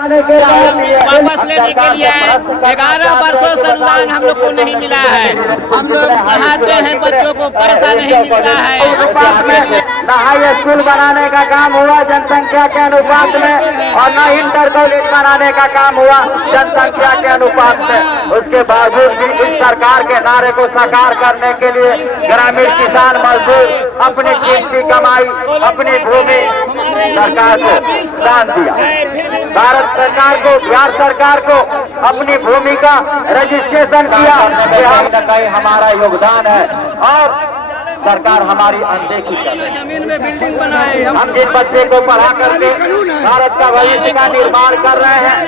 वापस लेने के लिए 11 वर्षों से अनुदान हम लोग को नहीं मिला है। हम लोग पढ़ाते हैं बच्चों को, पैसा नहीं मिलता है। न हाई स्कूल बनाने का काम हुआ जनसंख्या के अनुपात में, और न इंटर कॉलेज बनाने का काम हुआ जनसंख्या के अनुपात में। उसके बावजूद भी इस सरकार के नारे को साकार करने के लिए ग्रामीण किसान मजदूर अपनी कीमती कमाई, अपनी भूमि सरकार को दान दिया। भारत सरकार को, बिहार सरकार को अपनी भूमि का रजिस्ट्रेशन किया कि हमारा योगदान है, और सरकार हमारी अनदेखी कर रही है। जमीन में बिल्डिंग बनाए, हम जिन बच्चे को पढ़ा करके भारत का भविष्य का निर्माण कर रहे हैं,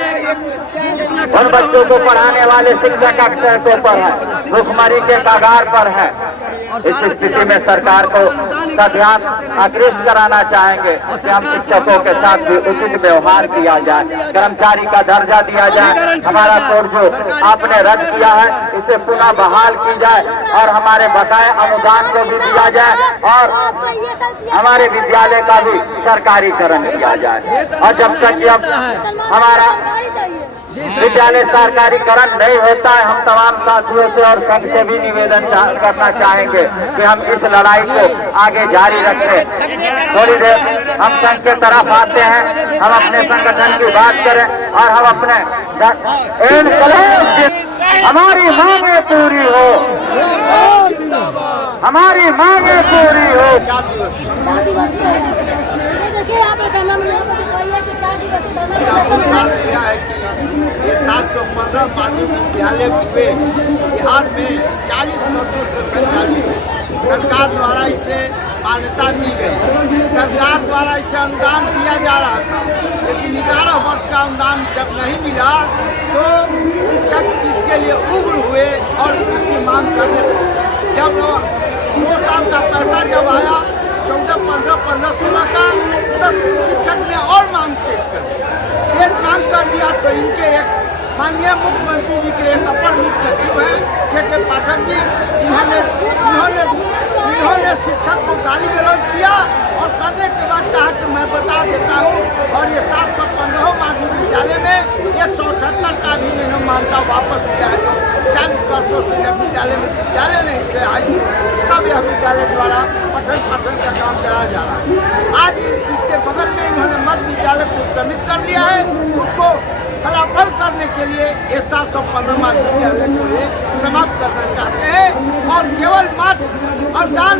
उन बच्चों को पढ़ाने वाले शिक्षक अक्सर पर है, भुखमरी के कगार पर है। इस स्थिति में सरकार को का ध्यान आकृष्ट कराना चाहेंगे कि हम शिक्षकों के साथ भी उचित व्यवहार किया जाए, कर्मचारी का दर्जा दिया जाए, हमारा कोड जो आपने रद्द किया है इसे पुनः बहाल की जाए, और हमारे बकाए अनुदान को भी दिया जाए, और हमारे विद्यालय का भी सरकारीकरण किया जाए। और जब तक कि अब हमारा विद्यालय सरकारीकरण नहीं होता है, हम तमाम साथियों से और संघ से भी निवेदन करना चाहेंगे कि हम इस लड़ाई को आगे जारी रखें। थोड़ी देर हम संघ के तरफ आते हैं, हम अपने संगठन की बात करें, और हम अपने हमारी मांगे पूरी हो, हमारी मांगे पूरी हो। ये 715 माध्यमिक विद्यालय हुए बिहार में 40 वर्षों से संचालित है। सरकार द्वारा इसे मान्यता दी गई, सरकार द्वारा इसे अनुदान दिया जा रहा था, लेकिन 11 वर्ष का अनुदान जब नहीं मिला तो शिक्षक इसके लिए उग्र हुए और इसकी मांग करने लगे। जब 2 साल का पैसा जब आया 14, 15, 16 का, तो शिक्षक ने और मांग तेज कर दी। मांग कर दिया तो इनके एक माननीय मुख्यमंत्री जी के एक अपर मुख्य सचिव हैं के पाठक जी, इन्होंने शिक्षक को गाली गलौज किया, और करने के बाद कहा कि मैं बता देता हूँ, और ये 715 माध्यमिक विद्यालय में 178 का भी नहीं मानता वापस जाएगा। 40 वर्षों से जब विद्यालय में विद्यालय नहीं थे हाई स्कूल, तब यह विद्यालय द्वारा पठन पाठन का काम कराया जा रहा है। आज इसके बगल में इन्होंने मध्य विद्यालय को उत्क्रमित कर लिया है, उसको फलाफल करने के लिए ये 715 माध्यमिक विद्यालय को ये समाप्त करना चाहते हैं, और केवल मात्र अनुदान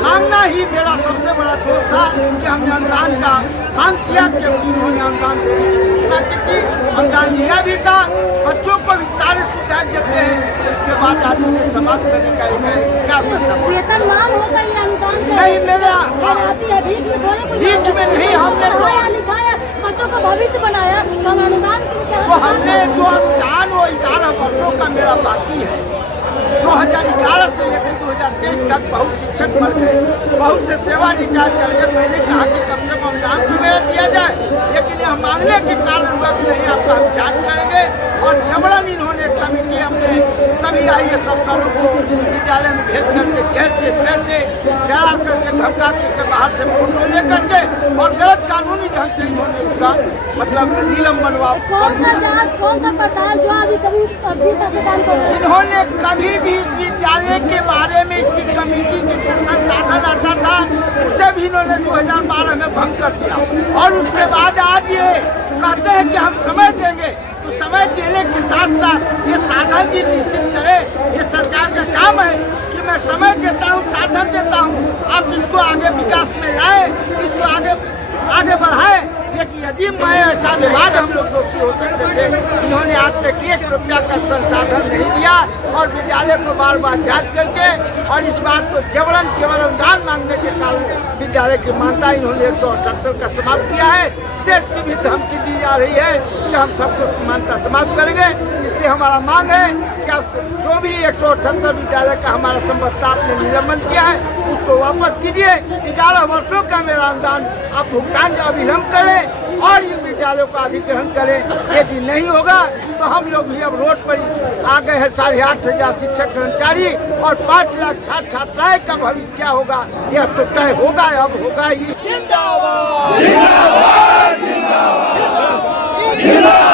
मांगना ही मेरा सबसे बड़ा दोष था कि हमने अनुदान का मांग किया, क्योंकि उन्होंने अनुदान देने की अनुदान दिया भी था, बच्चों को भी सारे सुविधाएं देते हैं, इसके बाद आदमी ने समाप्त करने का क्या सकता वेतन मान होगा, ये अनुदान नहीं मिला, भीख में नहीं, हमने लिखा है बच्चों का भविष्य बनाया, हम अनुदान तो हमने जो अनुदान वो 11 वर्षों का मेरा बाकी है। 2011 से लेकर 2023 तक बहुत शिक्षक मर गए, बहुत से सेवा रिटायर कर गए। मैंने कहा कि कम से कम अनुदान तो मेरा दिया जाए, लेकिन यह मांगने के कारण हुआ कि नहीं, आपका हम जांच करेंगे, और जबरन इन्होंने कमेटी हमने सभी IAS अफसरों को विद्यालय में भेज करके जैसे तैसे डरा करके धमका के बाहर से फोटो ले करके, और गलत कानूनी ढंग से इन्होंने उसका मतलब निलंबन कौन सा जांच, कौन सा पड़ताल जो अभी कभी इन्होंने कभी भी इस विद्यालय के बारे में इसकी कमेटी के संसाधन आता था, उसे भी इन्होंने 2012 में भंग कर दिया, और उसके बाद आज ये कहते हैं कि हम समय देंगे। तो समय देने के साथ साथ ये साधन भी निश्चित करें। ये सरकार का काम है कि मैं समय देता हूँ, साधन देता हूँ, आप इसको आगे विकास में लाए, इसको आगे बढ़ाएं। लेकिन यदि मैं ऐसा विभाग हम लोग दोषी हो सकते थे, इन्होंने आज तक 1 रुपया का संसाधन नहीं दिया, और विद्यालय को बार बार जांच करके, और इस बात को जबरन केवल अनुदान मांगने के कारण विद्यालय की मान्यता इन्होंने 178 का समाप्त किया है। शेष की भी धमकी दी जा रही है कि हम सबको मान्यता समाप्त करेंगे। इसलिए हमारा मांग है कि आप जो भी 178 विद्यालय का हमारा संबद्ध आपने निलंबन किया है, उसको वापस कीजिए। 11 वर्षों का मेरा अनुदान आप भुगतान अविलंब करें, और इन विद्यालयों का अधिग्रहण करें। यदि नहीं होगा तो हम लोग भी अब रोड पर आ गए हैं। 8,500 शिक्षक कर्मचारी और 5 लाख छात्र छात्राएं का भविष्य क्या होगा, यह तो तय होगा, अब होगा ही। जिंदाबाद, जिंदाबाद, जिंदाबाद। जिंदाबाद।